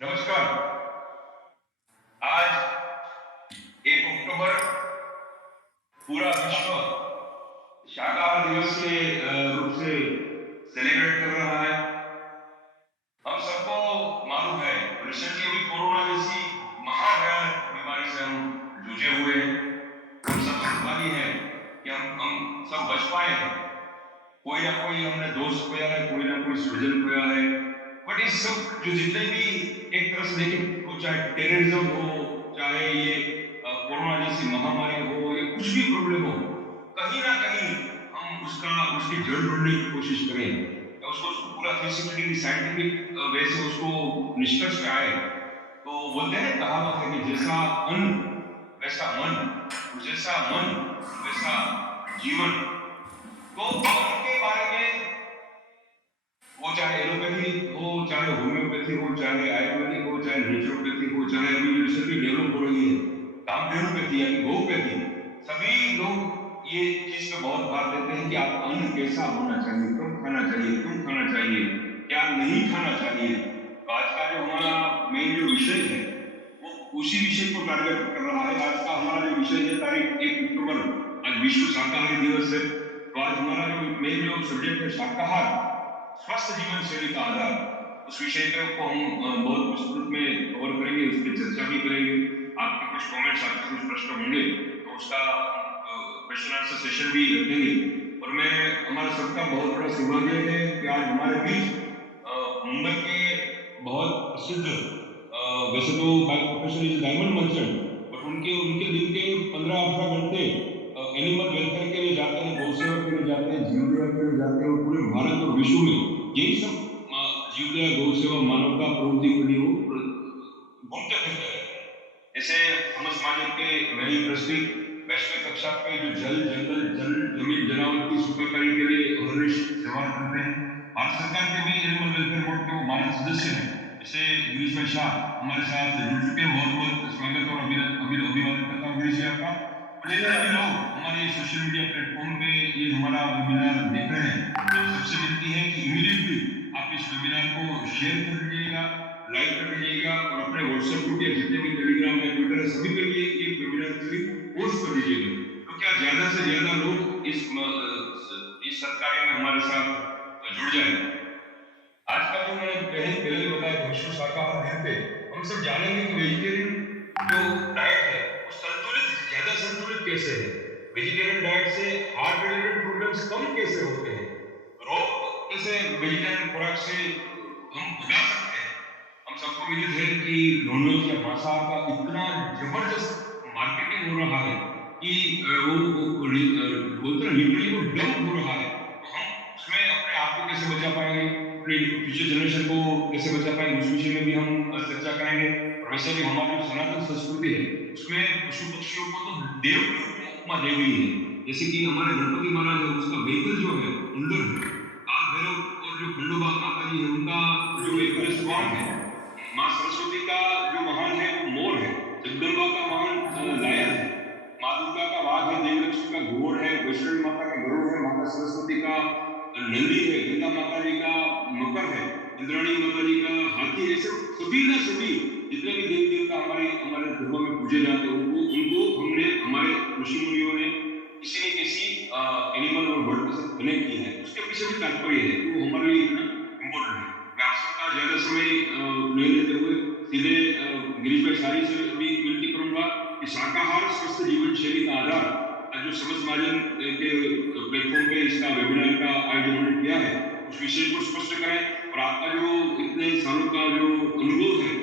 नमस्कार। आज 1 अक्टूबर पूरा विश्व शाकाहार दिवस के रूप से सेलिब्रेट कर रहा है। हम सबको मालूम है रिसेंटली अभी कोरोना जैसी महाभयानक बीमारी से हम जूझे हुए हैं। हम सब भाग्यशाली हैं कि हम सब बच पाए हैं। कोई ना कोई हमने दोस्त खोया है, कोई ना कोई स्वजन खोया है। बट इस सब जो जितने भी एक तरह से देखें, वो चाहे टेररिज्म हो, चाहे ये कोरोना जैसी महामारी हो या कुछ भी प्रॉब्लम हो, कहीं ना कहीं हम उसकी जड़ ढूंढने की कोशिश करें या उसको पूरा 360 साइंटिफिक वे से उसको निष्कर्ष पे आए। तो बोलते हैं कहावत है कि जैसा अन्न वैसा मन, और जैसा मन वैसा जीवन। तो मन के बारे में, वो चाहे एलोपैथी हो, चाहे होम्योपैथी हो, चाहे आयुर्वेदिक हो, चाहे नेचुरोपैथी हो, चाहे अभी जो रिसेंटली डेवलप हो रही है कामधेनुपैथी यानी गौपैथी, सभी लोग ये चीज पे बहुत भार देते हैं कि आप अन्न कैसा होना चाहिए, कब खाना चाहिए, क्यों खाना चाहिए, क्या नहीं खाना चाहिए। तो आज का जो हमारा मेन जो विषय है वो उसी विषय को टारगेट कर रहा है। आज का हमारा जो विषय है तारीख 1 अक्टूबर, आज विश्व शाकाहारी दिवस है। तो आज हमारा जो मेन जो सब्जेक्ट है शाकाहार, स्वस्थ जीवन शैली का आधार, उस विषय को हम बहुत विस्तृत में कवर करेंगे, उस पर चर्चा भी करेंगे। आपके कुछ कमेंट्स, आपके कुछ प्रश्न होंगे तो उसका क्वेश्चन आंसर सेशन भी रखेंगे। और मैं, हमारा सबका बहुत बड़ा सौभाग्य है कि आज हमारे बीच मुंबई के बहुत प्रसिद्ध, वैसे तो by profession is diamond merchant, but उनके उनके दिन के 15-18 घंटे एनिमल वेलफेयर के लिए जाते हैं, गौ सेवा के लिए जाते हैं, जीव दया के लिए जाते हैं, और पूरे भारत और विश्व में यही सब जीव दया, गौ सेवा, मानवता प्रवृत्ति के लिए वो घूमते फिरते रहते हैं। जैसे थॉमस महाजन के वेरी इंटरेस्टिंग वैश्विक कक्षा पे जो जल जंगल जल जमीन जनावर की सुखाकारी के लिए हरीश सेवा करते हैं। भारत सरकार के भी एनिमल वेलफेयर बोर्ड के वो मानद सदस्य हैं। जैसे गिरीश भाई शाह हमारे साथ जुड़ चुके हैं। बहुत बहुत स्वागत और अभिवादन करता हूँ गिरीश जी आपका। और जितने भी लोग हमारे सोशल मीडिया प्लेटफॉर्म पे ये हमारा वेबिनार देख रहे हैं, आप सबसे विनती है कि इमीडिएटली आप इस वेबिनार को शेयर कर दीजिएगा, लाइक कर दीजिएगा, और अपने व्हाट्सएप ग्रुप या जितने भी टेलीग्राम या ट्विटर है सभी के लिए ये वेबिनार की लिंक पोस्ट कर दीजिएगा। तो क्या ज्यादा से ज्यादा लोग इस सत्कार्य में हमारे साथ जुड़ जाए। आज का जो मैंने पहले बताया विश्व शाकाहार दिन पे हम सब जानेंगे कि वेजिटेरियन जो डाइट है वो संतुलित, ज्यादा संतुलित कैसे है, वेजिटेरियन डाइट से हार्ट रिलेटेड प्रॉब्लम्स कम कैसे होते हैं, रोग कैसे वेजिटेरियन खुराक से हम भगा सकते हैं। हम सबको विदित है कि नॉनवेज या मांसाहार का इतना जबरदस्त मार्केटिंग हो रहा है कि बोलते हैं लिटरली वो डंप हो रहा है। तो हम उसमें अपने आप को कैसे बचा पाएंगे, अपने फ्यूचर जनरेशन को कैसे बचा पाएंगे, उस विषय में भी हम चर्चा करेंगे। और वैसे भी हमारी जो सनातन संस्कृति है उसमें पशु पक्षियों को तो देव की उपमा दी गई है। जैसे कि हमारे गणपति महाराज है, उसका व्हीकल जो है उंदर है। काल भैरव और जो खंडोबा माता जी है उनका जो एक स्वान है। माँ सरस्वती का जो वाहन है वो मोर है। जगदम्बा का वाहन लायन है। माँ दुर्गा का वाघ है, देवी लक्ष्मी का घोड़ है, वैष्णवी माता का गरुड़ है, माता सरस्वती का नंदी है, गंगा माता जी का मकर है, इंद्राणी माता जी का हाथी। ऐसे सभी ना सभी जितने भी देवी देवता हमारे हमारे धर्म में पूजे जाते हैं उनको उनको हमने, हमारे ऋषि मुनियों ने किसी न किसी एनिमल और बर्ड के साथ कनेक्ट किया है। उसके पीछे भी तात्पर्य है तो हमारे लिए इतना इम्पोर्टेंट है। मैं आप सबका ज्यादा समय नहीं लेते हुए सीधे गिरीश भाई शाही से भी विनती करूंगा कि शाकाहार स्वस्थ जीवन शैली का आधार, आज जो समझ महाजन के प्लेटफॉर्म पे इसका वेबिनार का आयोजन उन्होंने किया है, उस विषय को स्पष्ट करें। और आपका जो इतने सालों का जो अनुभव है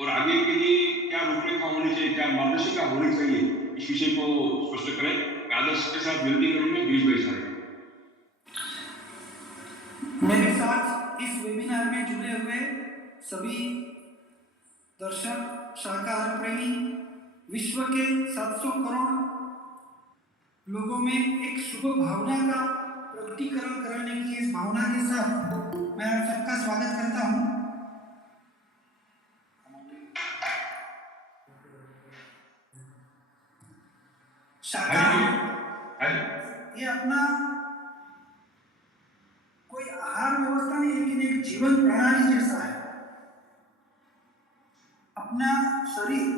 और आगे के लिए क्या रूपरेखा होनी चाहिए, क्या मार्गदर्शिका होनी चाहिए, इस विषय को स्पष्ट करें। मैं आदर्श के साथ विनती करूंगा गिरीश भाई शाही। मेरे साथ इस वेबिनार में जुड़े हुए सभी दर्शक, शाकाहार प्रेमी, विश्व के 700 करोड़ लोगों में एक शुभ भावना का प्रकटीकरण कराने की इस भावना के साथ मैं आप सबका स्वागत करता हूं। शाकाहार ये अपना कोई आहार व्यवस्था नहीं, लेकिन एक जीवन प्रणाली जैसा है। शरीर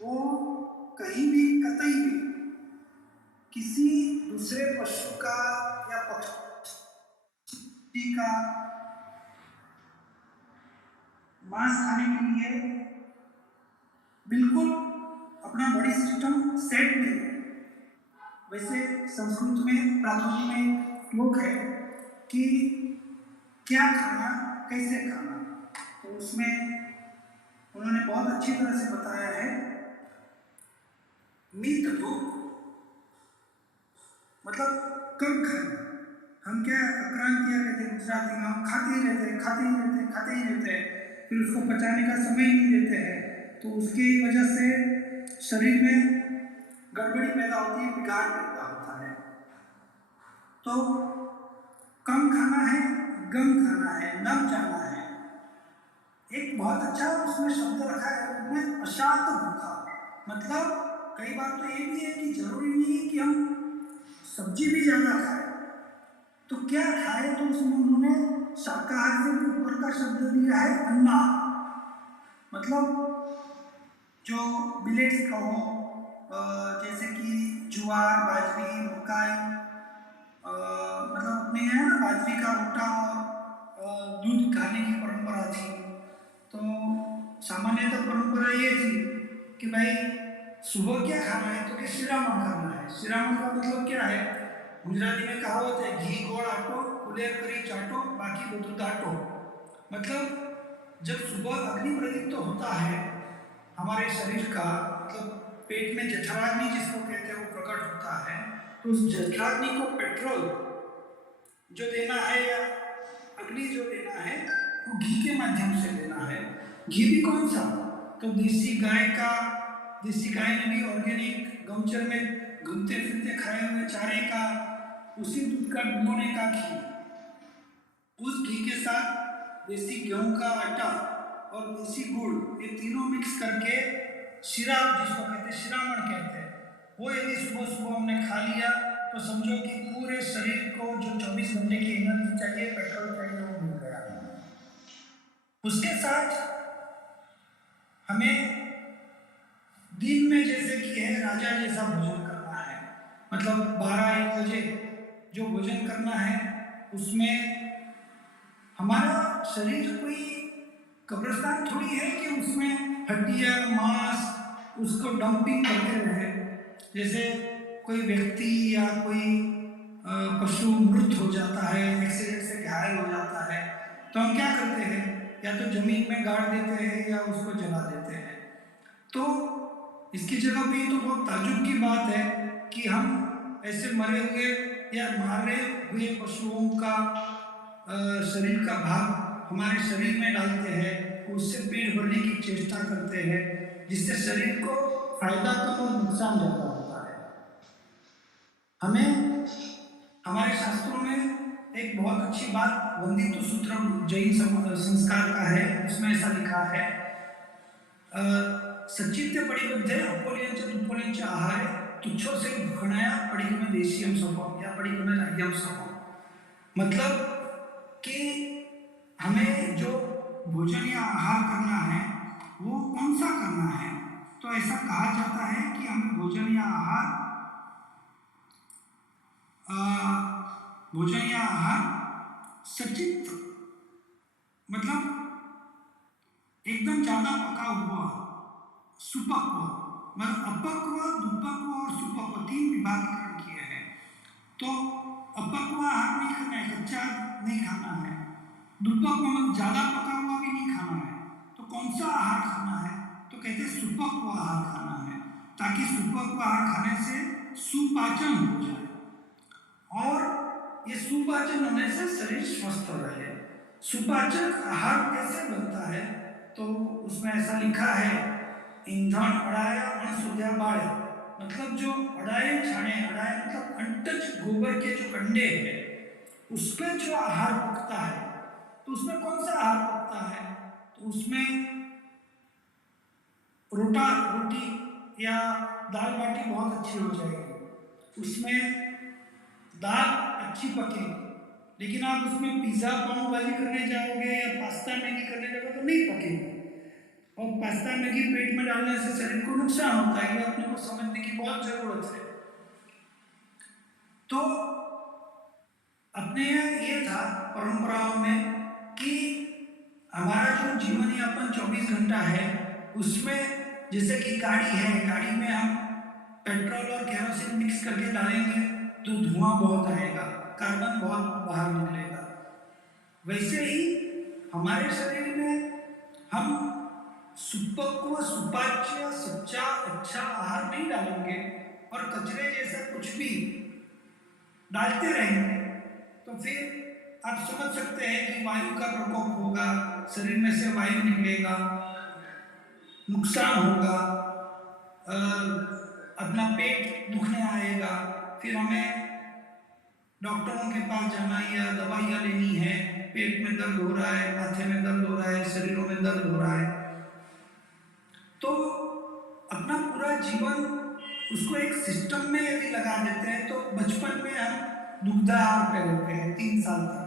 वो कहीं भी कतई भी किसी दूसरे पशु का या पक्षी का मांस खाने के लिए बिल्कुल अपना बॉडी सिस्टम सेट नहीं है। वैसे संस्कृत में प्राचीन में श्लोक है कि क्या खाना कैसे खाना, तो उसमें उन्होंने बहुत अच्छी तरह से बताया है। मीत भूख मतलब कम खाना। हम क्या अक्रांत किया कहते हैं गुजराती में, हम खाते ही रहते हैं, फिर उसको पचाने का समय ही नहीं देते हैं, तो उसकी वजह से शरीर में गड़बड़ी पैदा होती है, बिगाड़ पैदा होता है। तो कम खाना है, गम खाना है, नम जाना है। एक बहुत अच्छा उसमें शब्द रखा है उसमें, अशांत भूखा। मतलब कई बार तो ये भी है कि जरूरी नहीं है कि हम सब्जी भी ज़्यादा खाएं, तो क्या खाए, तो उसमें उन्होंने शाकाहार से भी ऊपर का शब्द दिया है अन्ना। मतलब जो मिलेट्स का हो, जैसे कि ज्वार, बाजरी, मकाई, मतलब अपने यहाँ ना बाजरी का रोटा और दूध खाने की परंपरा थी। तो सामान्यतः परंपरा ये थी कि भाई सुबह क्या खाना है, तो कि शिरामण करना है। शिरामण का मतलब क्या है, गुजराती में कहावत है, घी गोड़ आटो कुलेर करी चाटो बाकी બધું दाटो। मतलब जब सुबह अग्नि प्रदीप्त तो होता है हमारे शरीर का, मतलब पेट में जठराग्नि जिसको कहते हैं वो प्रकट होता है, तो उस जठराग्नि को पेट्रोल जो देना है या अग्नि जो देना है वो घी के माध्यम से देना है। घी भी कौन सा, तो देसी गाय में भी ऑर्गेनिक गौचर में घूमते फिरते खाए हुए चारे का, उसी दूध का डुबोने का घी, उस घी के साथ देसी गेहूं का आटा और देसी गुड़, ये तीनों मिक्स करके शिरा, जिसको कहते हैं शिरामण कहते हैं, वो यदि सुबह सुबह हमने खा लिया तो समझो कि पूरे शरीर को जो 24 घंटे की एनर्जी चाहिए, पेट्रोल चाहिए, वो मिल गया। उसके साथ हमें दिन में जैसे कि है राजा जैसा भोजन करना है। मतलब 12-1 बजे जो भोजन करना है उसमें हमारा शरीर कोई कब्रिस्तान थोड़ी है कि उसमें हड्डियाँ मांस उसको डंपिंग करते रहे। जैसे कोई व्यक्ति या कोई पशु मृत हो जाता है, एक्सीडेंट से घायल हो जाता है, तो हम क्या करते हैं, या तो जमीन में गाड़ देते हैं या उसको जला देते हैं। तो इसकी जगह पे तो बहुत ताज्जुब की बात है कि हम ऐसे मरे हुए या मारे हुए पशुओं का शरीर का भाग हमारे शरीर में डालते हैं, उससे पेट भरने की चेष्टा करते हैं, जिससे शरीर को फायदा कम और नुकसान ज़्यादा होता है। हमें हमारे शास्त्रों में एक बहुत अच्छी बात वंदितु सूत्रम जैन संस्कार का है, उसमें ऐसा लिखा है, सचित्य पडिबद्धे अपोलियंच दुपोलियंच आहारे तुच्छो से भुखणाया पडिगम देशीयम स्वभाव या पडिगम राज्यम स्वभाव। मतलब कि हमें जो भोजन या आहार करना है वो कौन सा करना है, तो ऐसा कहा जाता है कि हमें भोजन या आहार सचित, मतलब एकदम ज़्यादा पका हुआ, सुपक्व, मतलब अपक्व, दुपक्व और सुपक्व 3 विभागीकरण किए हैं। तो अपक्व आहार नहीं खाना है, कच्चा नहीं खाना है, दुपक्व मतलब ज़्यादा पका हुआ भी नहीं खाना है। तो कौन सा आहार खाना है, तो कहते हैं सुपक्व आहार खाना है, ताकि सुपक्व आहार खाने से सुपाचन हो जाए, और ये सुपाचन होने से शरीर स्वस्थ रहे। सुपाचन आहार कैसे बनता है, तो उसमें ऐसा लिखा है, ईंधन अड़ाया अणसुध्या बाड़े, मतलब जो अड़ाए छाने, अड़ाए मतलब अनटच गोबर के जो कंडे हैं उस पर जो आहार पकता है, तो उसमें कौन सा आहार पकता है, तो उसमें रोटी या दाल बाटी बहुत अच्छी हो जाएगी, उसमें दाल अच्छी पकेगी। लेकिन आप उसमें पिज़्ज़ा पाव भाजी करने जाओगे या पास्ता मैगी करने जाओगे तो नहीं पकेगी। और पास्ता मैगी पेट में डालने से शरीर को नुकसान होता है, ये अपने को समझने की बहुत जरूरत है। तो अपने यहाँ ये था परंपराओं में कि हमारा जो जीवन यापन 24 घंटा है उसमें जैसे कि गाड़ी है, गाड़ी में हम पेट्रोल और केरोसिन मिक्स करके डालेंगे तो धुआं बहुत आएगा, कार्बन बहुत बाहर निकलेगा। वैसे ही हमारे शरीर में हम सुपक्व, सुपाच्य, सच्चा, अच्छा आहार नहीं डालेंगे और कचरे जैसा कुछ भी डालते रहेंगे तो फिर आप समझ सकते हैं कि वायु का प्रकोप होगा, शरीर में से वायु निकलेगा, नुकसान होगा, अपना पेट दुखने आएगा, फिर हमें डॉक्टरों के पास जाना या दवाइयाँ लेनी है, पेट में दर्द हो रहा है, माथे में दर्द हो रहा है, शरीरों में दर्द हो रहा है। तो अपना पूरा जीवन उसको एक सिस्टम में यदि लगा देते हैं तो बचपन में हम दुग्धाहार पे रहते हैं 3 साल तक,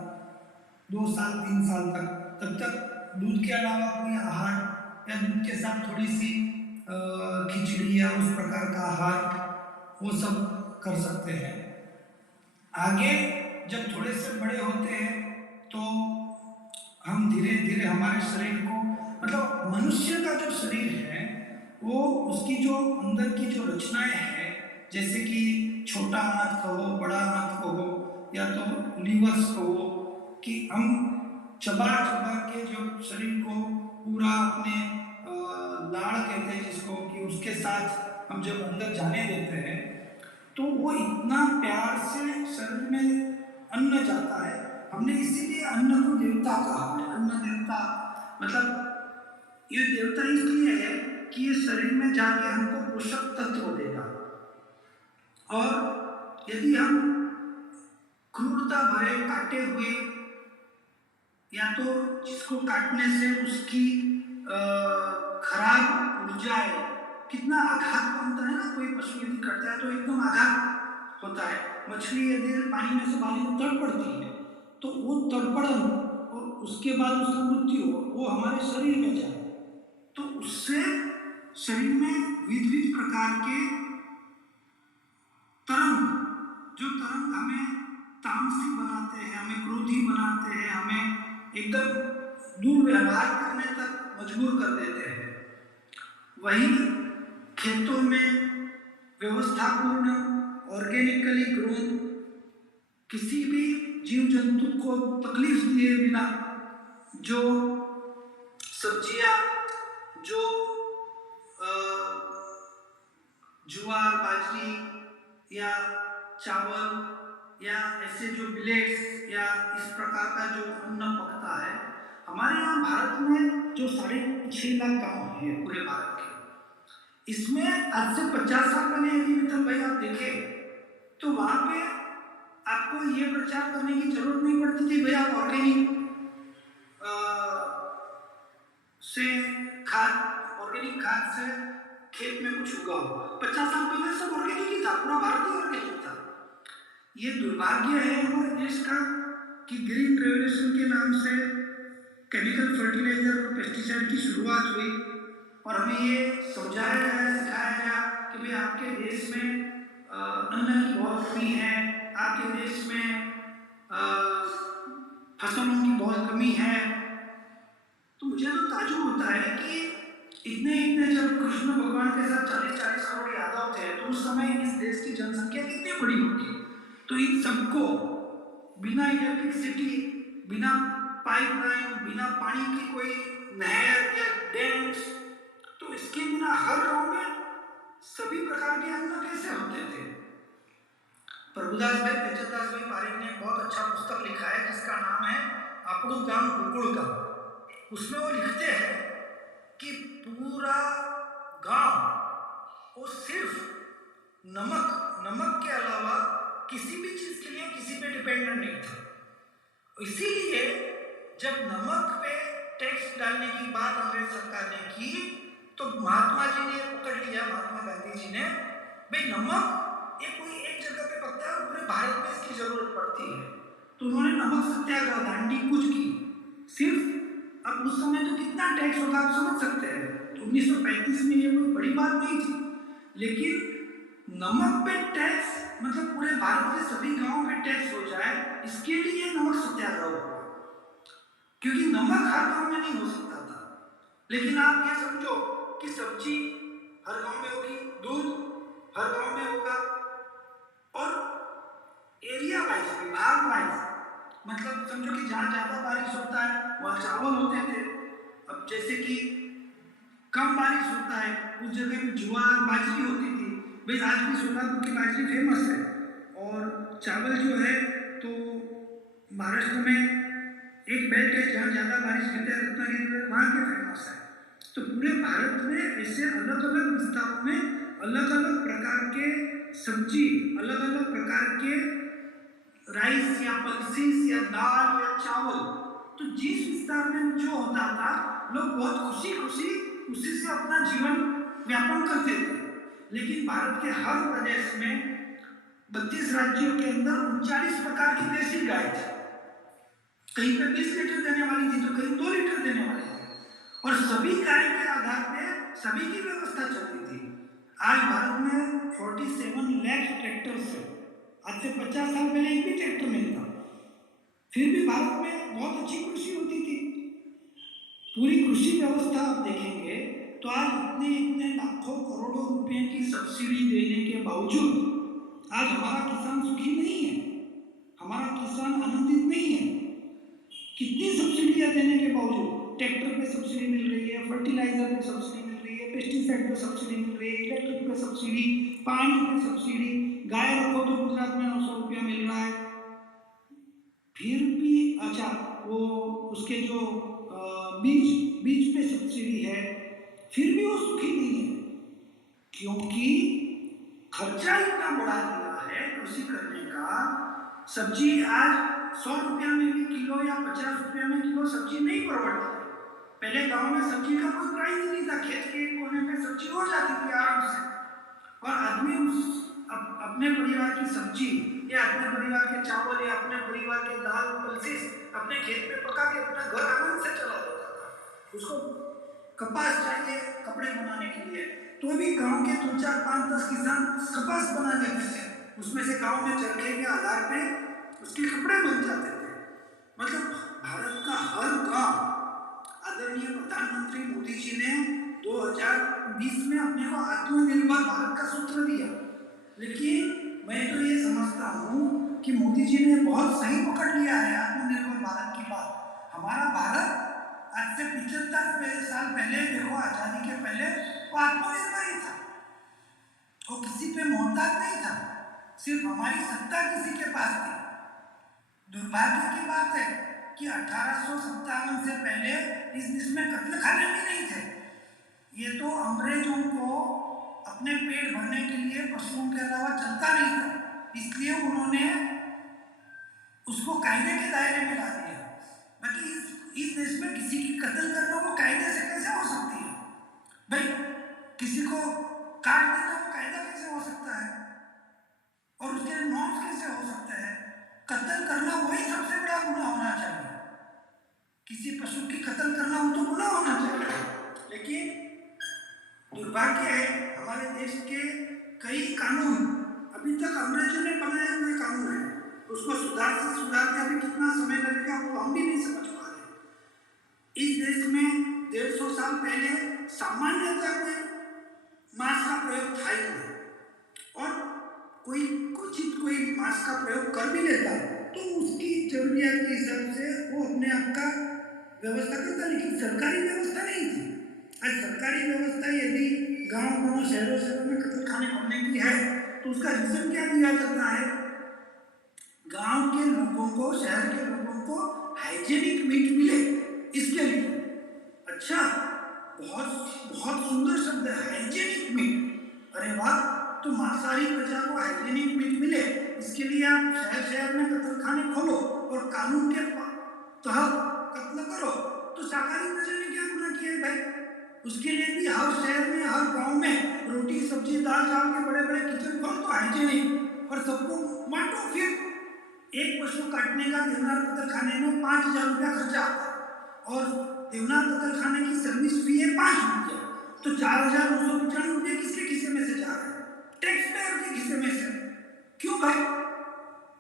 2 साल 3 साल तक, तब तक दूध के अलावा कोई आहार या दूध के साथ थोड़ी सी खिचड़ी या उस प्रकार का आहार वो सब कर सकते हैं। आगे जब थोड़े से बड़े होते हैं तो हम धीरे धीरे हमारे शरीर को, मतलब मनुष्य का जो शरीर है वो उसकी जो अंदर की जो रचनाएं हैं, जैसे कि छोटा आंत कहो, बड़ा आंत कहो या तो लीवर्स कहो, कि हम चबा चबा के जो शरीर को पूरा अपने लाड़ कहते हैं जिसको, कि उसके साथ हम जब अंदर जाने देते हैं तो वो इतना प्यार से शरीर में अन्न जाता है। हमने इसीलिए अन्न को देवता कहा है। अन्न देवता मतलब ये देवता इसलिए है कि ये शरीर में जाके हमको पोषक तत्व देगा। और यदि हम क्रूरता भरे काटे हुए या तो जिसको काटने से उसकी खराब ऊर्जाएं, कितना आघात बनता है ना, कोई पशु यदि कटता है तो एकदम आघात होता है। मछली यदि पानी में से बाहर तड़ पड़ती है तो वो तड़पड़न और उसके बाद उसका मृत्यु वो हमारे शरीर में जाए तो उससे शरीर में विविध प्रकार के तरंग, जो तरंग हमें तामसी बनाते हैं, हमें क्रोधी बनाते हैं, हमें एकदम दुर्व्यवहार करने तक मजबूर कर देते हैं। वही खेतों में व्यवस्थापूर्ण ऑर्गेनिकली ग्रोन किसी भी जीव जंतु को तकलीफ दिए बिना जो सब्जियां, जो ज्वार, बाजरी या चावल या ऐसे जो मिलेट्स या इस प्रकार का जो अन्न पकता है, हमारे यहाँ भारत में जो 6.5 लाख गांव है पूरे भारत के, इसमें आज से 50 साल पहले यदि मित्तल भाई आप देखें तो वहां पे आपको ये प्रचार करने की जरूरत नहीं पड़ती थी भाई आप ऑर्गेनिक से ऑर्गेनिक खाद से खेत में कुछ उगाओ। 50 साल पहले सब ऑर्गेनिक ही था, पूरा भारत ही ऑर्गेनिक था। ये दुर्भाग्य है हमारे देश का कि ग्रीन रेवोल्यूशन के नाम से केमिकल फर्टिलाइजर और पेस्टिसाइड की शुरुआत हुई और हमें ये समझाया गया, सिखाया गया कि भाई आपके देश में अन्न की बहुत कमी है, आपके देश में फसलों की बहुत कमी है। तो मुझे तो ताज्जुब होता है कि इतने जब कृष्ण भगवान के साथ 40-40 करोड़ यादव थे तो उस समय इस देश की जनसंख्या कितनी बड़ी होगी। तो इन सबको बिना इलेक्ट्रिसिटी, बिना पाइपलाइन, बिना पानी की कोई नहर या डैम्स, तो इसके बिना हर गांव में सभी प्रकार के अन्न कैसे होते थे। प्रभुदास भाई, तेजदास भाई पारिक ने बहुत अच्छा पुस्तक लिखा है जिसका नाम है आपड़ू गांव गोकुल गांव। उसमें वो लिखते हैं कि पूरा गांव वो सिर्फ नमक के अलावा किसी भी चीज के लिए किसी पे डिपेंडेंट नहीं था। इसीलिए जब नमक पे टैक्स डालने की बात अंग्रेज सरकार ने की तो महात्मा जी ने पकड़ लिया, महात्मा गांधी जी ने, भाई नमक ये कोई एक जगह पे पकता है और पूरे भारत में इसकी जरूरत पड़ती है। तो उन्होंने नमक सत्याग्रह, दांडी कूच की सिर्फ। अब उस समय तो कितना टैक्स होगा आप समझ सकते हैं। 1935 में ये कोई बड़ी बात नहीं थी, लेकिन नमक पे टैक्स मतलब पूरे भारत के सभी गांवों में टैक्स हो जाए, इसके लिए नमक सत्याग्रह हुआ, क्योंकि नमक हर गांव में नहीं हो सकता था। लेकिन आप ये समझो कि सब्जी हर गांव में होगी, दूध हर गांव में होगा, और एरिया वाइज, विभाग वाइज, मतलब समझो कि जहाँ ज्यादा बारिश होता है वहाँ चावल होते थे। अब जैसे कि कम बारिश होता है उस जगह में ज्वार बाजरी होती थी। भाई आज भी सोलापुर की बाजरी फेमस है, और चावल जो है तो महाराष्ट्र में एक बेल्ट है जहाँ ज़्यादा बारिश गिरती है, रत्नागिरी में, वहाँ के फेमस है। तो पूरे भारत में ऐसे अलग अलग विस्तारों में अलग अलग प्रकार के सब्जी, अलग अलग प्रकार के राइस या पल्सेस या दाल या चावल, तो जिस विस्तार में जो होता था लोग बहुत खुशी खुशी उसी से अपना जीवन व्यापन करते थे। लेकिन भारत के हर प्रदेश में 32 राज्यों के अंदर 39 प्रकार की देसी गाय थी। कहीं पे 20 लीटर देने वाली थी तो कहीं 2 लीटर देने वाली थी, और सभी गाय के आधार पे सभी की व्यवस्था चलती थी। आज भारत में 47 लाख ट्रैक्टर्स है। आज से 50 साल पहले एक भी ट्रैक्टर नहीं था, फिर भी भारत में बहुत अच्छी कृषि होती थी। पूरी कृषि व्यवस्था आप देखेंगे तो आज इतने इतने लाखों करोड़ों रुपए की सब्सिडी देने के बावजूद आज हमारा किसान सुखी नहीं है, हमारा किसान आनंदित नहीं है। कितनी सब्सिडियां देने के बावजूद ट्रैक्टर पे सब्सिडी मिल रही है, फर्टिलाइजर पे सब्सिडी मिल रही है, पेस्टिसाइड पे सब्सिडी मिल रही है, इलेक्ट्रिक पे सब्सिडी, पानी पे सब्सिडी, गाय रखो तो गुजरात में 900 रुपया मिल रहा है। फिर भी अच्छा वो उसके जो बीज पे सब्सिडी है, फिर भी वो सुखी नहीं है, क्योंकि खर्चा इतना बढ़ा दिया है कृषि करने का। सब्जी आज 100 रुपया में भी किलो या 50 रुपया में किलो सब्जी नहीं परवड़ती है। पहले गांव में सब्जी का कोई प्राइस नहीं था, खेत के कोने में सब्जी हो जाती थी आराम से, और आदमी अपने परिवार की सब्जी या अपने परिवार के चावल या अपने परिवार के दाल पल्सेस अपने खेत में पका के अपना घर आनंद से चला लेता था। उसको कपास चाहिए कपड़े बनाने के लिए, तो भी गांव के 2 4 5 10 किसान कपास बना लेते थे, उसमें से गांव में चरखे के आधार पे उसके कपड़े बन जाते थे। मतलब भारत का हर गांव, आदरणीय प्रधानमंत्री मोदी जी ने 2020 में अपने को आत्मनिर्भर भारत का सूत्र दिया। लेकिन मैं तो ये समझता हूँ कि मोदी जी ने बहुत सही पकड़ लिया है आत्मनिर्भर भारत की बात। हमारा भारत आज से 75 साल पहले, देखो आजादी के पहले, वो आत्मनिर्भर ही था, वो किसी पे मोहताज नहीं था, सिर्फ हमारी सत्ता किसी के पास थी। दुर्भाग्य की बात है कि 1857 से पहले इस देश में कत्ल खाने भी नहीं थे। ये तो अंग्रेजों को अपने पेट भरने के लिए पशुओं के अलावा चलता नहीं था, इसलिए उन्होंने उसको कायदे के दायरे में ला दिया। बाकी इस देश में किसी की कत्ल करना वो कायदे से कैसे हो सकती है? भाई किसी को काट देना वो कायदा कैसे हो सकता है, और उसके नॉर्म्स कैसे हो सकते हैं? कत्ल करना वही सबसे बड़ा गुनाह होना चाहिए। किसी पशु की कत्ल करना वो तो गुनाह होना चाहिए। लेकिन दुर्भाग्य है हमारे देश के कई कानून अभी तक अंग्रेजों ने बनाए हुए कानून हैं, उसको सुधारते अभी कितना समय लगेगा वो हम भी नहीं समझ पा रहे। इस देश में 150 साल पहले सामान्यतः कोई मांस का प्रयोग था ही नहीं, और कोई क्वचित कोई मांस का प्रयोग कर भी लेता तो उसकी जरूरियात के हिसाब से वो अपने आप का व्यवस्था करता, लेकिन सरकारी व्यवस्था नहीं थी। आज सरकारी व्यवस्था यदि गांव शहरों में कत्ल खाने खोलने की है तो उसका रीजन क्या दिया जाता है? गांव के लोगों को, शहर के लोगों को हाइजीनिक मीट मिले, इसके लिए। अच्छा, बहुत बहुत सुंदर शब्द है हाइजीनिक मीट। अरे वाह, तो मांसाहारी प्रजा को हाइजीनिक मीट मिले, इसके लिए आप शहर शहर में कत्ल खाने खोलो और कानून के तहत कत्ल करो। तो शाकाहारी प्रजा ने क्या गुनाह किया है भाई? उसके लिए भी हर शहर में, हर गांव में रोटी सब्जी दाल चावल के बड़े बड़े किचन खोल तो हाइजीनिक, और सबको बांटो। फिर एक पशु काटने का देवनार कत्ल खाने में 5000 रुपया खर्चा आता है, और देवनार कत्ल खाने की सर्विस फी है 5 रुपया। तो 4,995 किसके खिस्से में से जा रहे हैं? टैक्स पेयर के खिस्से में से। क्यों भाई?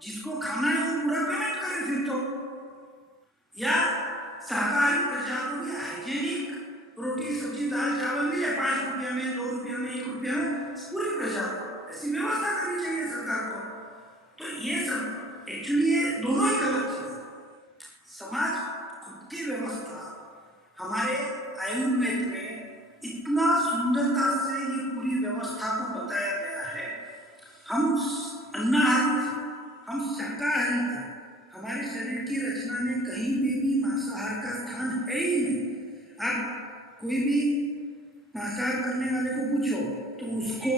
जिसको खाना है वो पूरा पेमेंट करे फिर तो। या शाकाहारी प्रजा को भी हाइजेनिक रोटी सब्जी दाल चावल मिले 5 रुपया में, 2 रुपया में, 1 रुपया में, पूरी प्रजा को ऐसी व्यवस्था करनी चाहिए सरकार को। तो ये सब एक्चुअली ये दोनों ही गलत चीज है। समाज खुद की व्यवस्था हमारे आयुर्वेद में इतना सुंदरता से ये पूरी व्यवस्था को बताया गया है। हम अन्नाहारी, हम शाकाहारी थे, हमारे शरीर की रचना में कहीं पे भी मांसाहार का स्थान है ही नहीं। आप कोई भी मांसाहार करने वाले को पूछो तो उसको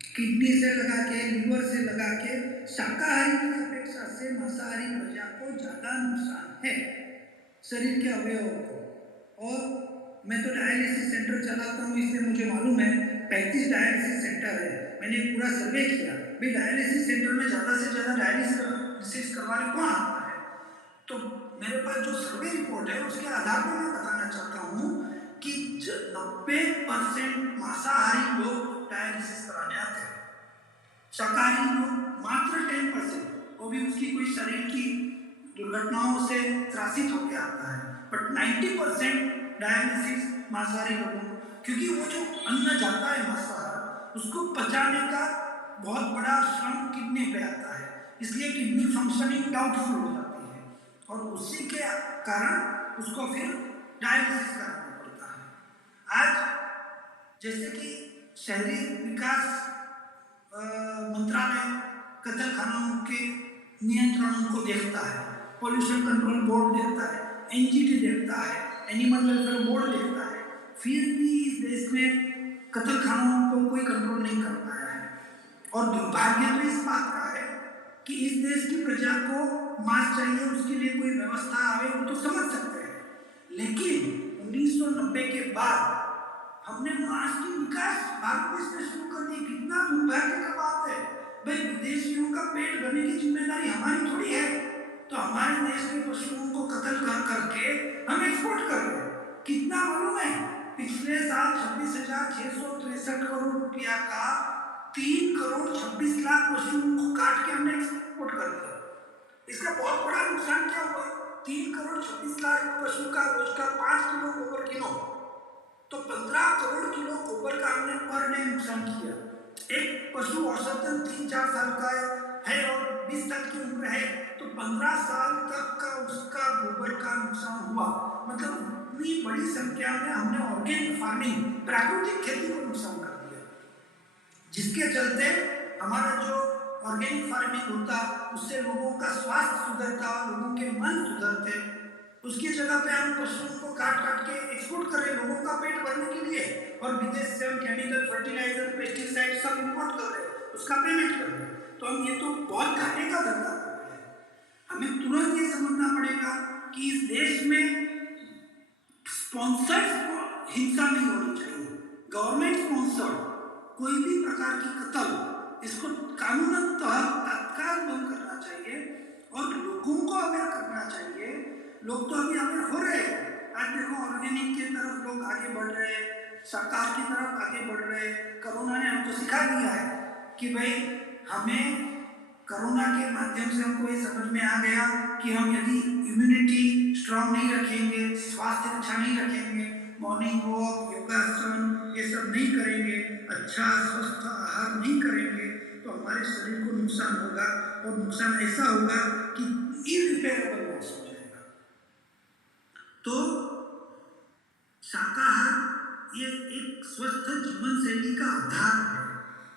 किडनी से लगा के, लीवर से लगा के, शाकाहारी की अपेक्षा से मांसाहारी प्रजा को ज्यादा नुकसान है शरीर के अवयवों को। और मैं तो डायलिसिस सेंटर चलाता हूँ, इसलिए मुझे मालूम है 35 डायलिसिस सेंटर है। मैंने पूरा सर्वे किया भाई डायलिसिस सेंटर में ज़्यादा से ज़्यादा डायलिसिस करवाने कौन आता है। तो मेरे पास जो सर्वे रिपोर्ट है उसके आधार पर मैं बताना चाहता हूँ कि 90% मांसाहारी लोग डायलिसिस कराने आते हैं, शाकाहारी लोग मात्र 10%, वो भी उसकी कोई शरीर की दुर्घटनाओं से त्रासित होकर आता है। बट 90% डायलिसिस मांसाहारी लोगों, क्योंकि वो जो अन्न जाता है मांसाहार उसको पचाने का बहुत बड़ा श्रम किडनी पे आता है, इसलिए किडनी फंक्शनिंग डाउटफुल हो जाती है और उसी के कारण उसको फिर डायलिसिस करना पड़ता है। आज जैसे कि शहरी विकास मंत्रालय कत्ल खानाओं के नियंत्रण को देखता है, पोल्यूशन कंट्रोल बोर्ड देखता है, एनजीटी देखता है, एनिमल वेलफेयर बोर्ड देखता है, फिर भी इस देश में कत्ल खानाओं को कोई कंट्रोल नहीं कर पाया है। और दुर्भाग्य तो इस बात का है कि इस देश की प्रजा को मांस चाहिए, उसके लिए कोई व्यवस्था आवे वो तो समझ सकते हैं, लेकिन 1990 के बाद हमने मांस की विकास भारत देश में शुरू कर दी। कितना दुर्भाग्य का बात है भाई, विदेशियों का पेट भरने की जिम्मेदारी हमारी थोड़ी है, तो हमारे देश के पशुओं को कत्ल कर करके हम एक्सपोर्ट कर रहे हैं। कितना मालूम है? पिछले साल 26,663 करोड़ रुपया का 3 करोड़ 26 लाख पशुओं को काट के हमने एक्सपोर्ट कर दिया। इसका बहुत बड़ा नुकसान क्या हुआ? 3 करोड़ 26 लाख पशु का रोज का 5 किलो गोबर किलो, तो 15 करोड़ किलो गोबर का हमने पर डे नुकसान किया। एक पशु औसतन 3-4 साल का है और 20 साल की उम्र है, तो 15 साल तक का उसका गोबर का नुकसान हुआ। मतलब इतनी बड़ी संख्या में हमने ऑर्गेनिक फार्मिंग, प्राकृतिक खेती को नुकसान कर दिया, जिसके चलते हमारा जो ऑर्गेनिक फार्मिंग होता उससे लोगों का स्वास्थ्य सुधरता, लोगों के मन सुधरते। उसकी जगह पे हम पशुओं को काट काट के एक्सपोर्ट कर रहे लोगों का पेट भरने के लिए, और विदेश से हम केमिकल, फर्टिलाइजर, पेस्टिसाइड सब इंपोर्ट कर रहे हैं, उसका पेमेंट कर रहे हैं। तो हम ये तो बहुत घाटे का धंधा कर रहे हैं। हमें तुरंत ये समझना पड़ेगा कि इस देश में स्पॉन्सर्स को हिंसा नहीं होनी चाहिए। गवर्नमेंट स्पॉन्सर्ड कोई भी प्रकार की कत्ल, इसको कानूनतः तत्काल बंद करना चाहिए और लोगों को अवेयर करना चाहिए। लोग तो अभी अवेयर हो रहे हैं। आज देखो ऑर्गेनिक की तरफ लोग आगे बढ़ रहे हैं, सरकार की तरफ आगे बढ़ रहे हैं। कोरोना ने हमको सिखा दिया है कि भाई हमें कोरोना के माध्यम से हमको ये समझ में आ गया कि हम यदि इम्यूनिटी स्ट्रांग नहीं रखेंगे, स्वास्थ्य अच्छा नहीं रखेंगे, मॉर्निंग वॉक, योगासन ये सब नहीं करेंगे, अच्छा स्वस्थ आहार नहीं करेंगे, तो हमारे शरीर को नुकसान होगा, और नुकसान ऐसा होगा कि इरिपेयरेबल लॉस हो जाएगा। तो शाकाहार ये एक स्वस्थ जीवन शैली का आधार है।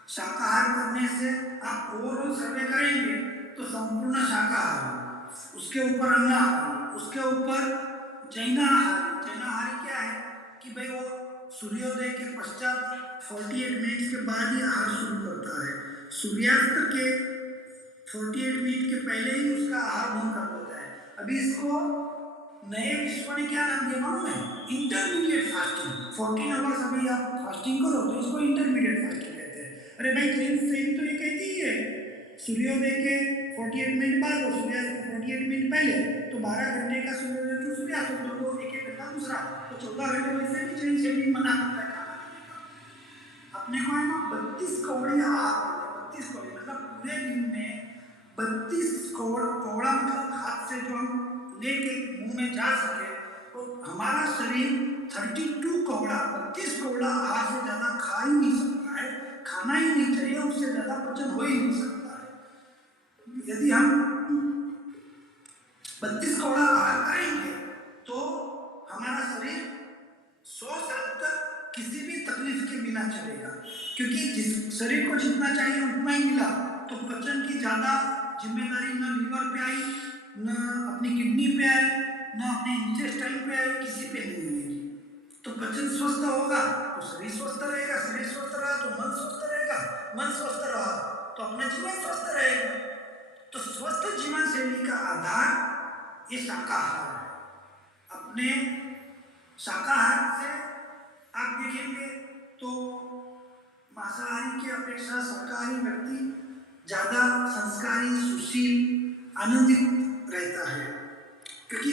शाकाहार करने से आप ओवरऑल सर्वे करेंगे तो संपूर्ण शाकाहार, उसके ऊपर अन्नाहारी, उसके ऊपर जैनाहारी। जैनाहारी क्या है कि भाई वो सूर्योदय के पश्चात 48 मिनट के बाद ही आहार शुरू करता है, सूर्यास्त के 48 मिनट के पहले ही उसका आहार बंद कर देता है। अभी इसको नए विश्व ने क्या नाम दिया मालूम है? Intermediate fasting. 14 आवर्स अभी आप फास्टिंग करो तो इसको इंटरमीडिएट फास्टिंग कहते हैं। अरे भाई क्लीन सेम तो ये कहती ही है, सूर्योदय के 48 मिनट बाद और सूर्यास्त के 48 मिनट पहले, तो 12 घंटे का सूर्योदय तो सूर्यास्त, तो 1-1 का दूसरा, तो 14 घंटे वैसे भी चाहिए, शरीर मना करता है खाना खाने का। अपने को है ना 32 कौड़ी आहार, 32 कौड़ी मतलब पूरे दिन में 32 कौड़ा मतलब हाथ से जो हम लेके मुंह में जा सके, तो हमारा शरीर 32 कौड़ा 32 कौड़ा आहार से ज्यादा खा ही नहीं सकता है, खाना ही नहीं चाहिए, उससे ज्यादा पचन हो ही नहीं सकता है। यदि हम 32 कौड़ा आहार करेंगे तो हमारा शरीर 100 साल तक किसी भी तकलीफ के बिना चलेगा, क्योंकि जिस शरीर को जितना चाहिए उतना ही मिला, तो पचन की ज्यादा जिम्मेदारी न लीवर पे आई, न अपनी किडनी पे आई, न अपने इंटेस्टाइन पे आई, किसी पे नहीं आएगी। तो पचन स्वस्थ होगा तो शरीर स्वस्थ रहेगा, शरीर स्वस्थ रहा तो मन स्वस्थ रहेगा, मन स्वस्थ रहा तो अपना जीवन स्वस्थ रहेगा। तो स्वस्थ जीवन शैली का आधार ये शाकाहार है। अपने शाकाहार से आप देखेंगे तो मांसाहारी की अपेक्षा शाकाहारी व्यक्ति ज्यादा संस्कारी, सुशील, आनंदित रहता है, क्योंकि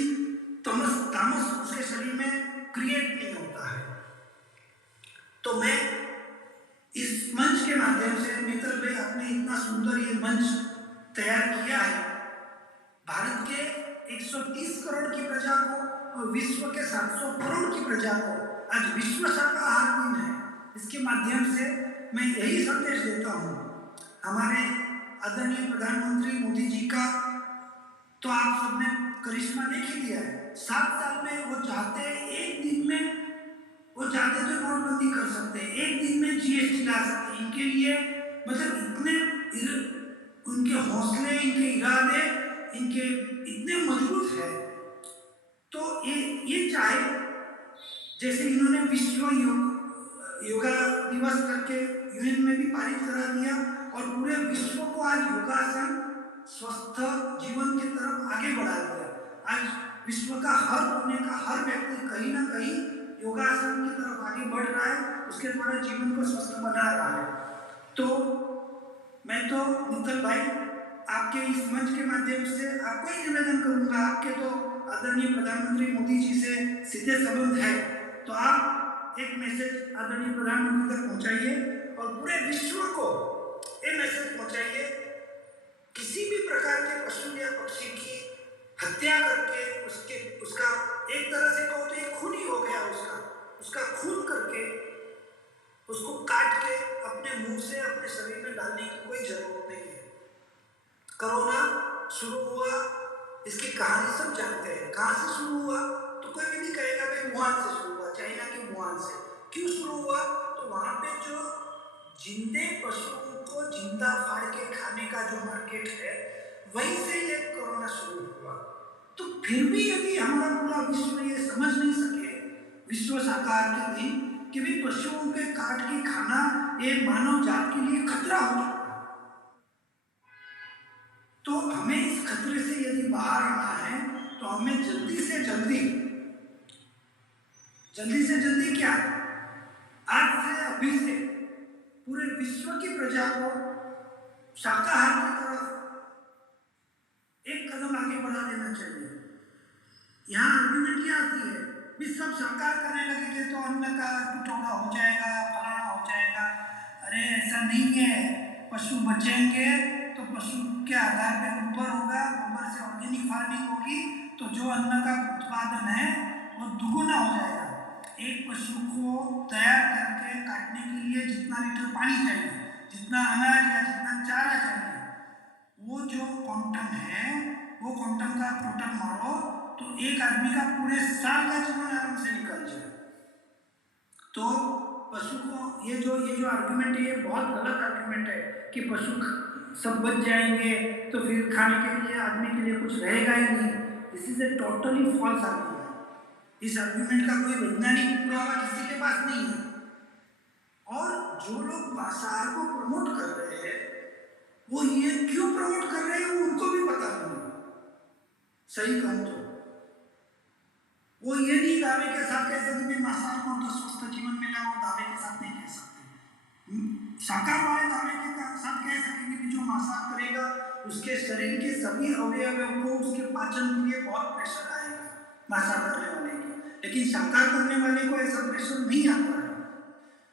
तामस उसके शरीर में क्रिएट नहीं होता है। तो मैं इस मंच के माध्यम से, मित्र भाई आपने इतना सुंदर ये मंच तैयार किया है, भारत के 130 करोड़ की प्रजा को और विश्व के 700 करोड़ की प्रजा को आज विश्व शाकाहार दिन है, इसके माध्यम से मैं यही संदेश देता हूँ। हमारे आदरणीय प्रधानमंत्री मोदी जी का तो आप सबने करिश्मा देख ही लिया है। 7 साल में वो चाहते एक दिन में, वो चाहते तो नोटबंदी कर सकते हैं, एक दिन में जीएसटी ला सकते हैं। इनके लिए मतलब इतने उनके हौसले, इनके इरादे, इनके इतने मजबूत है। तो ये चाहे जैसे इन्होंने विश्व योगा दिवस करके यूएन में भी पारित करा दिया और पूरे विश्व को आज योगासन स्वस्थ जीवन की तरफ आगे बढ़ा दिया। आज विश्व का हर कोने का हर व्यक्ति कहीं ना कहीं योगासन की तरफ आगे बढ़ रहा है, उसके द्वारा जीवन को स्वस्थ बना रहा है। तो मैं तो मित्तल भाई आपके इस मंच के माध्यम से आपको ही निवेदन करूंगा, आपके तो आदरणीय प्रधानमंत्री मोदी जी से सीधे संबंध है, तो आप एक मैसेज आदरणीय प्रधानमंत्री तक पहुंचाइए और पूरे विश्व को ये मैसेज पहुंचाइए, किसी भी प्रकार के पशु या पक्षी की हत्या करके उसका एक तरह से कहो तो एक खून ही हो गया, उसका खून करके उसको काट के अपने मुंह से अपने शरीर में डालने की कोई जरूरत नहीं है। कोरोना शुरू हुआ, इसकी कहानी सब जानते हैं, कहाँ से शुरू हुआ तो कोई भी नहीं कहेगा कि वुहान से शुरू हुआ, चाइना के वुहान से। क्यों शुरू हुआ? तो वहां पे जो जिंदे पशुओं को जिंदा फाड़ के खाने का जो मार्केट है, वहीं से ये कोरोना शुरू हुआ। तो फिर भी यदि हमारा पूरा विश्व ये समझ नहीं सके विश्व शाकाहार के दिन कि भी पशुओं के काट के खाना ये मानव जात के लिए खतरा हो चुका है, तो हमें इस खतरे से यदि बाहर आना है तो हमें जल्दी से जल्दी क्या, आज से अभी से पूरे विश्व की प्रजा को शाकाहार की तरफ एक कदम आगे बढ़ा देना चाहिए। यहाँ आर्गुमेंट क्या आती है, भी सब शाकाहार करने लगेंगे तो अन्न का टुकड़ा हो जाएगा, फलाना हो जाएगा। अरे ऐसा नहीं है, पशु बचेंगे तो पशु के आधार पे गोबर होगा, गोबर से ऑर्गेनिक फार्मिंग होगी, तो जो अन्न का उत्पादन है वो दुगुना हो जाएगा। एक पशु को तैयार करके काटने के लिए जितना लीटर पानी चाहिए, जितना अनाज या जितना चारा चाहिए, वो जो क्वांटम है वो क्वांटम का टोटल मारो तो एक आदमी का पूरे साल का जीवन आराम से निकल जाए। तो पशु को ये जो आर्गुमेंट है, ये बहुत गलत आर्गुमेंट है कि पशु सब बच जाएंगे तो फिर खाने के लिए आदमी के लिए कुछ रहेगा ही नहीं। This is a totally false argument. इस आर्गुमेंट का कोई वैज्ञानिक पुरावा किसी के पास नहीं है। और जो लोग मांसाहार को प्रमोट कर रहे हैं वो ये क्यों प्रमोट कर रहे हैं उनको भी पता नहीं है। सही कहूं तो वो ये नहीं दावे के साथ कह सकते कि मांसाहार को तो स्वस्थ जीवन मिला, वो दावे के साथ नहीं कह सकते। शाकाहार वाले दावे के साथ कह सकेंगे कि जो मांसाहार करेगा उसके शरीर के सभी अवयवों को उसके पाचन के लिए बहुत प्रेशर आएगा मांसाहार करने वाले के। लेकिन साकार करने वाले को ऐसा प्रेशर नहीं आता है।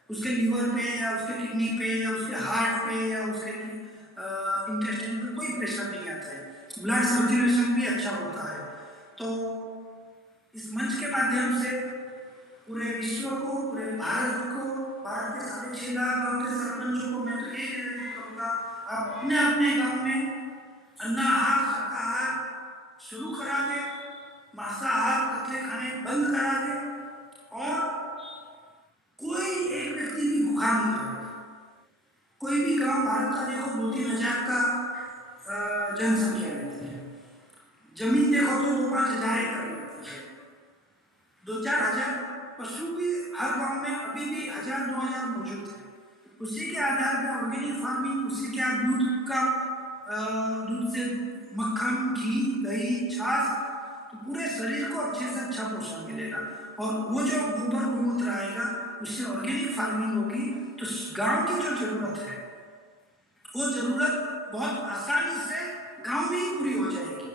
उसके लीवर पे या उसके किडनी पे या उसके हार्ट पे या उसके इंटेस्टाइन पे कोई प्रेशर नहीं आता है। ब्लड सर्कुलेशन भी अच्छा होता है। तो इस मंच के माध्यम से पूरे विश्व को, पूरे भारत को, भारत के 6.5 लाख गाँव के सरपंचों को मैं तो ये निवेदन करूँगा, आप अपने अपने गाँव में अन्नाहार शाकाहार शुरू करा दे, मांसाहार कतले खाने बंद करा दे और कोई एक व्यक्ति भी भूखा नहीं रहे। कोई भी गांव भारत का देखो 2-3 हजार का जनसंख्या रहती है, जमीन देखो तो 2-5 हजार एकड़ रहती है, 2-4 हजार पशु भी हर गांव में अभी भी 1000-2000 मौजूद है। उसी के आधार पर ऑर्गेनिक फार्मिंग, उसी के दूध से मक्खन, घी, दही, छाछ, तो पूरे शरीर को अच्छे से अच्छा पोषण मिलेगा। और वो जो गोबर गोमूत्र आएगा उससे ऑर्गेनिक फार्मिंग होगी, तो गांव की जो जरूरत है वो जरूरत बहुत आसानी से गांव में ही पूरी हो जाएगी।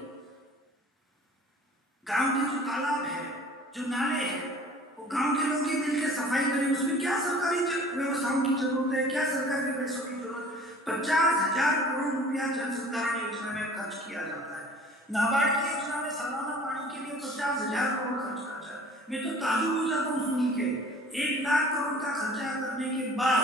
गांव के जो तालाब है, जो नाले हैं, वो गांव के लोग ही मिलकर सफाई करें। उसमें क्या सरकारी व्यवस्थाओं की जरूरत है, क्या सरकार के पैसों की जरूरत है? 50,000 करोड़ रुपया जल संधारण योजना में खर्च किया जाता है। नाबार्ड की योजना में सालाना पानी के लिए 50,000 करोड़ खर्च करता है। मैं तो ताजुब हो जाता हूँ सुन के। 1 लाख करोड़ का खर्चा करने के बाद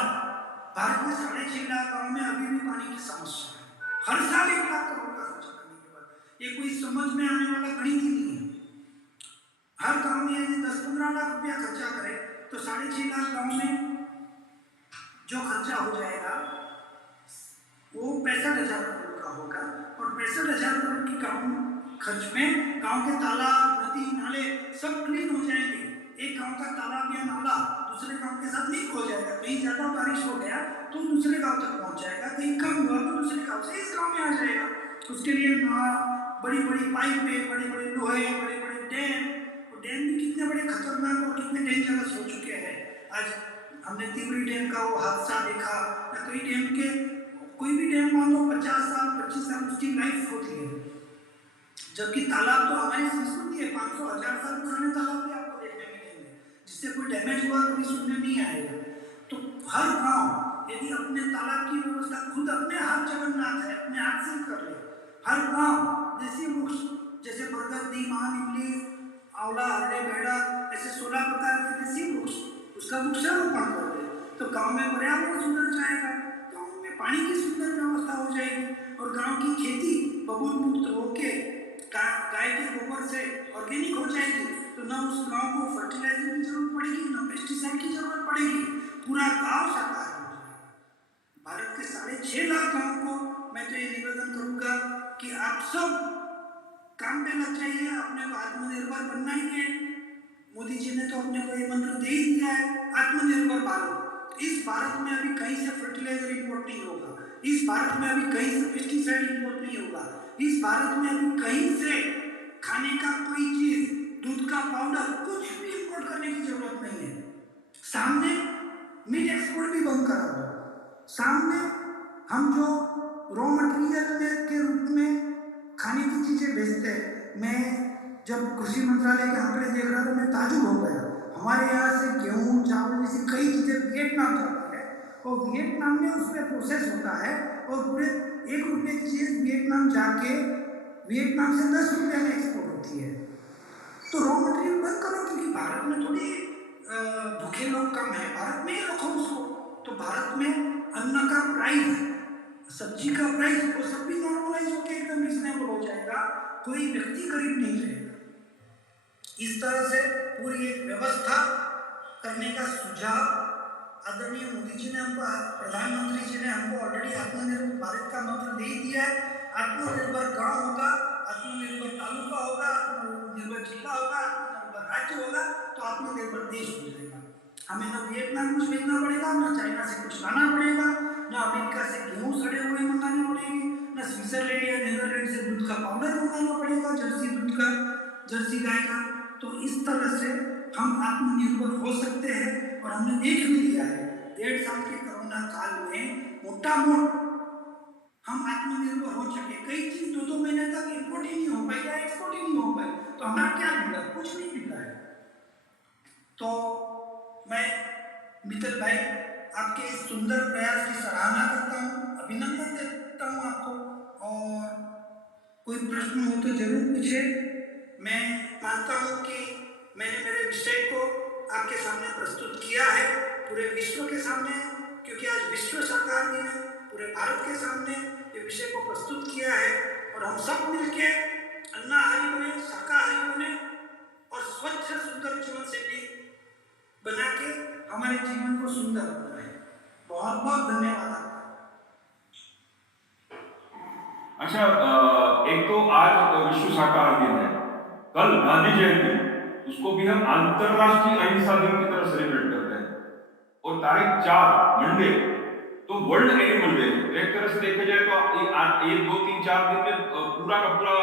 भारत में 6.5 लाख गाँव में अभी भी पानी की समस्या है। हर साल 1 लाख करोड़ का खर्चा करने के बाद ये कोई समझ में आने वाला गणित ही नहीं है। हर गांव में यदि 10-15 लाख रुपया खर्चा करे तो 6.5 लाख गांव में जो खर्चा हो जाएगा वो 65,000 करोड़ का होगा। और 65,000 करोड़ के गांव खर्च में गांव के तालाब, नदी, नाले सब क्लीन हो जाएंगे। एक गांव का तालाब या नाला दूसरे गांव के साथ लिंक हो जाएगा। कहीं ज्यादा बारिश हो गया तो दूसरे गांव तक पहुंच जाएगा, कहीं कम हुआ तो दूसरे गांव से इस गांव में आ जाएगा। उसके लिए बड़ी बड़ी पाइपें, बड़े बड़े लोहे, बड़े बड़े डैम भी कितने बड़े खतरनाक और कितने डेंजरस हो चुके हैं। आज हमने तिवरी डैम का वो हादसा देखा, या कोई डैम के कोई भी डैम मान लो 50 साल 25 साल उसकी लाइफ होती है, जबकि तालाब तो हमारी संस्कृति है। 500-1000 साल पुराने तालाब भी आपको देखने मिलेंगे जिससे कोई डैमेज हुआ कभी सुनने नहीं आएगा। तो हर गांव यदि अपने तालाब की व्यवस्था खुद अपने हाथ, जगन्नाथ है, अपने हाथ से कर ले। हर गांव देसी वृक्ष जैसे बरगद, नीम, इमली, आंवला, हरड़े, बेड़ा, ऐसे 16 प्रकार के देसी वृक्ष, उसका वृक्षारोपण कर दे तो गांव में पर्यावरण सुधर जाएगा, गांव में पानी की सुंदर व्यवस्था हो जाएगी और गांव की खेती बबूल मुक्त होके गाय के गोबर से ऑर्गेनिक हो जाएगी। तो ना उस गांव को फर्टिलाइजर की जरूरत पड़ेगी, ना पेस्टिसाइड की जरूरत पड़ेगी, पूरा गांव शाकाहारी हो जाएगा। भारत के 6.5 लाख गांव को मैं तो ये निवेदन करूंगा कि आप सब काम पे लग जाइए। अपने को आत्मनिर्भर बनना ही है। मोदी जी ने तो अपने को ये मंत्र दे ही दिया है, आत्मनिर्भर भारत। इस भारत में अभी कहीं से फर्टिलाइजर इंपोर्ट नहीं होगा, इस भारत में अभी कहीं से पेस्टिसाइड इंपोर्ट नहीं होगा, इस भारत में अभी कहीं से खाने का कोई चीज, दूध का पाउडर, कुछ भी इंपोर्ट करने की जरूरत नहीं है। सामने मीट एक्सपोर्ट भी बंद करा दो। सामने हम जो रॉ मटेरियल के रूप में खाने की चीजें बेचते हैं। मैं जब कृषि मंत्रालय के आंकड़े देख रहा था मैं ताजुब हो गया। हमारे यहाँ से गेहूं, चावल जैसी कई चीजें वियतनाम जाती है और वियतनाम में उसमें प्रोसेस होता है और पूरे 1 रुपये की चीज वियतनाम जाके वियतनाम से 10 रुपये में एक्सपोर्ट होती है। तो रॉ मटेरियल बंद करो, क्योंकि भारत में थोड़ी भूखे लोग कम है, भारत में ही रखो उसको। तो भारत में अन्न का प्राइस, सब्जी का प्राइस, वो सब भी नॉर्मलाइज होकर एकदम रिजनेबल हो जाएगा, कोई व्यक्ति गरीब नहीं रहेगा। इस तरह से पूरी एक व्यवस्था करने का सुझाव आदरणीय मोदी जी ने हमको, प्रधानमंत्री जी ने हमको ऑलरेडी आत्मनिर्भर भारत का मंत्र दे दिया है। आत्मनिर्भर गांव होगा, आत्मनिर्भर तालुका होगा, आत्मनिर्भर जिला होगा, आत्मनिर्भर राज्य होगा, तो आत्मनिर्भर देश हो जाएगा। हमें ना वियतनाम कुछ भेजना पड़ेगा, ना चाइना से कुछ लाना पड़ेगा, ना अमेरिका से गेहूं सड़े हुए मंगाने पड़ेंगे, ना स्विट्जरलैंड या नीदरलैंड से दूध का पाउडर मंगाना पड़ेगा, जर्सी दूध का, जर्सी गाय का। तो इस तरह से हम आत्मनिर्भर हो सकते हैं। और हमने देख भी लिया है 1.5 साल के कोरोना काल में मोटा मोट हम आत्मनिर्भर हो चुके। कई चीज 2-2 महीने तक इंपोर्ट ही नहीं हो पाई या एक्सपोर्ट ही नहीं हो पाई, तो हमारा क्या बिगड़ा? कुछ नहीं बिगड़ा है। तो मैं मित्तल भाई आपके इस सुंदर प्रयास की सराहना करता हूँ, अभिनंदन देता हूँ आपको। और कोई प्रश्न हो तो जरूर पूछे। मैं मानता हूँ कि मैंने मेरे विषय को आपके सामने प्रस्तुत किया है, पूरे विश्व के सामने, क्योंकि आज विश्व शाकाहार दिन है। पूरे भारत के सामने ये विषय को प्रस्तुत किया है और हम सब मिलके अन्नाहारी बने, शाकाहारी बने और स्वच्छ सुंदर जीवन शैली बना के हमारे जीवन को सुंदर बनाए। बहुत बहुत धन्यवाद आपका। अच्छा, एक तो आज विश्व शाकाहार दिन है, कल गांधी जयंती, उसको भी हम अंतरराष्ट्रीय अहिंसा दिन की तरह सेलिब्रेट करते हैं। और तारीख 4 मंडे तो वर्ल्ड एनिमल डे। एक तरह से देखा जाए तो ये 2 3 4 दिन में पूरा का पूरा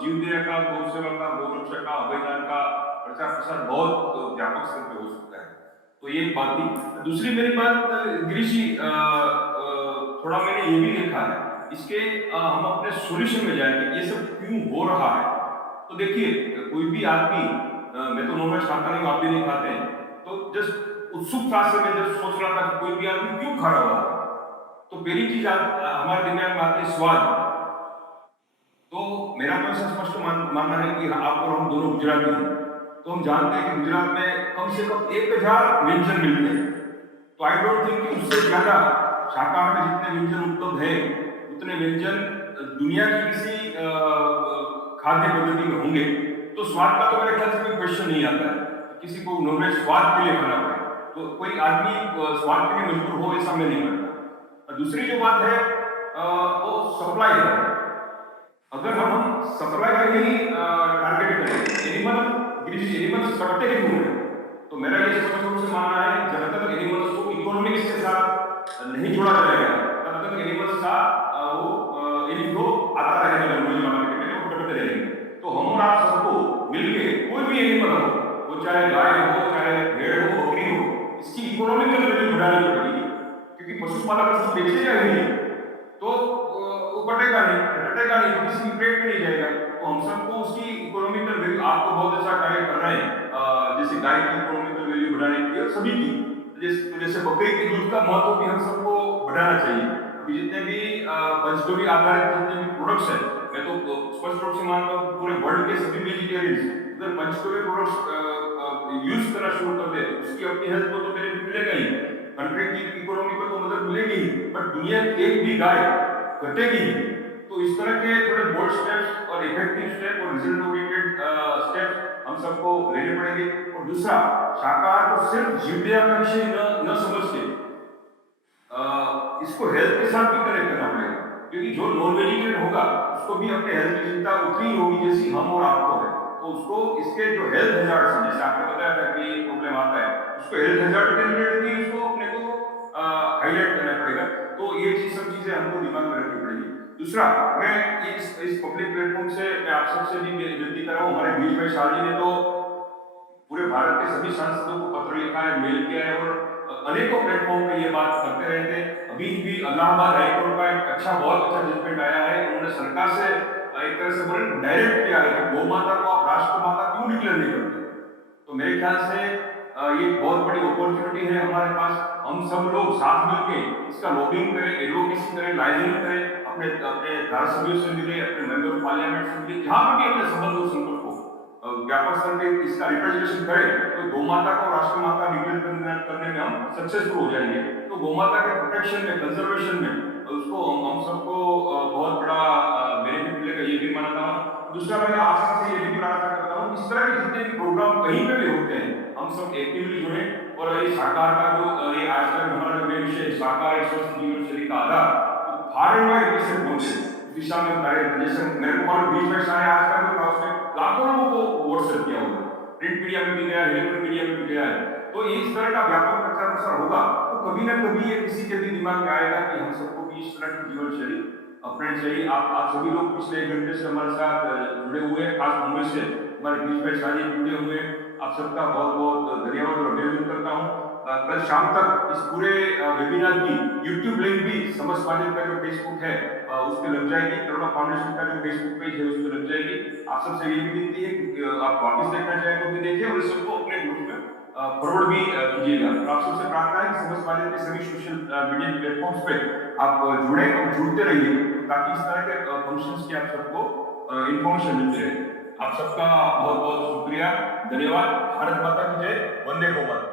जीवदया का, गौ सेवा का, गौ रक्षा का, अभियान का प्रचार प्रसार बहुत व्यापक स्तर पे हो सकता है। तो ये एक बात थी। दूसरी मेरी बात, गिरीश जी, थोड़ा मैंने ये भी देखा है, इसके हम अपने सॉल्यूशन में जाएंगे, ये सब क्यों हो रहा है। तो देखिए, कोई भी आदमी, मैं तो नॉनवेज खाता नहीं हूं, आप भी नहीं खाते हैं, तो जस्ट उत्सुकता से मैं जब सोच रहा था कि कोई भी आदमी क्यों खा रहा है, तो पहली चीज हमारे दिमाग में आती है स्वाद। तो मेरा तो ऐसा स्पष्ट मानना है कि आप और हम दोनों गुजराती हैं, तो हम जानते हैं कि गुजरात में कम से कम 1000 व्यंजन मिलते हैं। तो आई डोंट थिंक कि उससे ज्यादा शाकाहार में जितने व्यंजन उपलब्ध है, उतने व्यंजन दुनिया की किसी खाद्य पद्धति में होंगे। तो स्वाद का तो मेरे ख्याल से कोई क्वेश्चन नहीं आता है कि किसी को नॉनवेज स्वाद के लिए खाना पड़े। तो कोई आदमी स्वाद के लिए मजबूर हो, ऐसा मैं नहीं मानता। और दूसरी जो बात है वो सप्लाई है। अगर हम सप्लाई का ही टारगेट करें, एनिमल्स कटते ही क्यों हैं? तो मेरा ये स्पष्ट रूप से मानना है, जब तक एनिमल्स को इकोनॉमिक्स के साथ नहीं जोड़ा जाएगा, तब तक एनिमल्स का वो इनफ्लो आता रहेगा रोजमर्रा मार्केट में, वो कटते रहेंगे। तो हम और आप सबको मिलके कोई भी एनिमल हो, वो चाहे गाय हो, चाहे भेड़ हो, बकरी हो, इसकी इकोनॉमिकल वैल्यू बढ़ानी पड़ेगी, क्योंकि पशुपालक सब बेचेगा ही नहीं तो वो कटेगा नहीं, कटेगा नहीं तो किसी की पेट में नहीं जाएगा। तो हम सबको उसकी इकोनॉमिकल वैल्यू, आप तो बहुत अच्छा कार्य कर रहे हैं, जैसे गाय की इकोनॉमिकल वैल्यू बढ़ाने के लिए, और सभी की, जैसे बकरी के दूध का महत्व भी हम सबको बढ़ाना चाहिए। अभी जितने भी पंचगव्य आधारित जितने भी प्रोडक्ट्स हैं, मैं तो स्पष्ट रूप से मानता हूँ पूरे वर्ल्ड के सभी वेजिटेरियंस अगर पंचगव्य प्रोडक्ट्स यूज करना शुरू कर दे, उसकी अपनी हेल्थ को तो बेनिफिट मिलेगा ही, कंट्री की इकोनॉमी को तो मदद मिलेगी ही, बट दुनिया की एक भी गाय घटेगी ही। तो इस तरह के थोड़े बोल्ड स्टेप्स और इफेक्टिव स्टेप और रिजल्ट ओरिएंटेड स्टेप्स हम सबको लेने पड़ेंगे। और दूसरा, शाकाहार को सिर्फ जीवदया का विषय न समझ के इसको हेल्थ के साथ भी कनेक्ट करना पड़ेगा, क्योंकि जो नॉन वेजिटेरियन होगा उसको भी अपने हेल्थ की चिंता उतनी ही होगी जैसी हम और आपको है। तो उसको इसके जो हेल्थ हैजार्ड्स हैं, जैसे आपने बताया था कि ये प्रॉब्लम आता है, उसको हेल्थ हैजार्ड के रिलेटेड भी उसको अपने को हाईलाइट करना पड़ेगा। तो ये सब चीजें हमको दिमाग में रखनी पड़ेगी। दूसरा, मैं इस पब्लिक प्लेटफॉर्म से मैं आप सबसे भी विनती कर रहा हूँ, हमारे बीच में शाह जी ने तो पूरे भारत के सभी सांसदों को पत्र लिखा है, मेल किया है, और अनेकों प्लेटफॉर्म पे ये बात करते रहते हैं। अभी भी इलाहाबाद हाईकोर्ट का एक बहुत अच्छा जजमेंट आया है, उन्होंने सरकार से एक तरह से बोले डायरेक्ट किया है कि गौ माता को आप राष्ट्र माता क्यों डिक्लेयर नहीं करते। तो मेरे ख्याल से ये बहुत बड़ी अपॉर्चुनिटी है हमारे पास। हम सब लोग साथ मिलके इसका लॉबिंग करें, एडवोकेसी करें, लाइजनिंग करें, अपने अपने धारासभ्यों से मिले, अपने मेंबर ऑफ पार्लियामेंट से मिले, जहां पर भी अपने संबंध और संपर्क हो, व्यापक स्तर पे इसका रिप्रेजेंटेशन करें, तो गौ माता को राष्ट्र माता डिक्लेयर करने में हम सक्सेसफुल हो जाएंगे। तो गौ माता के प्रोटेक्शन में, कंजर्वेशन में उसको हम सबको बहुत बड़ा बेनिफिट मिलेगा, ये भी मानता हूँ। दूसरा, मैं आप सबसे ये भी प्रार्थना करता हूँ, इस तरह के जितने भी प्रोग्राम कहीं पे भी होते हैं, हम सब एक्टिवली जुड़े, और ये शाकाहार का जो ये आज तक हमारा जो विषय शाकाहार एक स्वस्थ जीवन शैली का आधार, तो फार एंड वाइड कैसे पहुंचे दिशा में कार्य। जैसे मेरे को और बीच में सारे आज का जो था उसमें लाखों लोगों को व्हाट्सएप किया होगा, प्रिंट मीडिया में भी गया है, इलेक्ट्रॉनिक मीडिया में भी गया है। तो इस तरह का व्यापक प्रचार प्रसार होगा तो कभी ना कभी ये किसी के भी दिमाग में आएगा कि हम सबको भी इस तरह की जीवन शैली अपनानी चाहिए। आप सभी लोग पिछले 1 घंटे से हमारे साथ जुड़े हुए हैं, खास मुंबई से हमारे बीच में सारे जुड़े हुए हैं। आप सबका बहुत बहुत धन्यवाद और अभिनंदन करता हूँ। कल शाम तक इस पूरे वेबिनार की यूट्यूब लिंक भी समस्त समाज का जो फेसबुक है उस पर लग जाएगी, करुणा फाउंडेशन का जो फेसबुक पेज है उस पर लग जाएगी। आप सबसे यही विनती है कि आप वापस देखना चाहें तो भी देखिए, और इस सबको अपने ग्रुप में फॉरवर्ड भी कीजिएगा। तो आप सबसे प्रार्थना है कि समझ वाले के सभी सोशल मीडिया प्लेटफॉर्म्स पे आप जुड़े और जुड़ते रहिए, ताकि इस तरह के फंक्शंस की आप सबको इंफॉर्मेशन मिलती रहे। आप सबका बहुत बहुत शुक्रिया, धन्यवाद। भारत माता की जय, वंदे मातरम।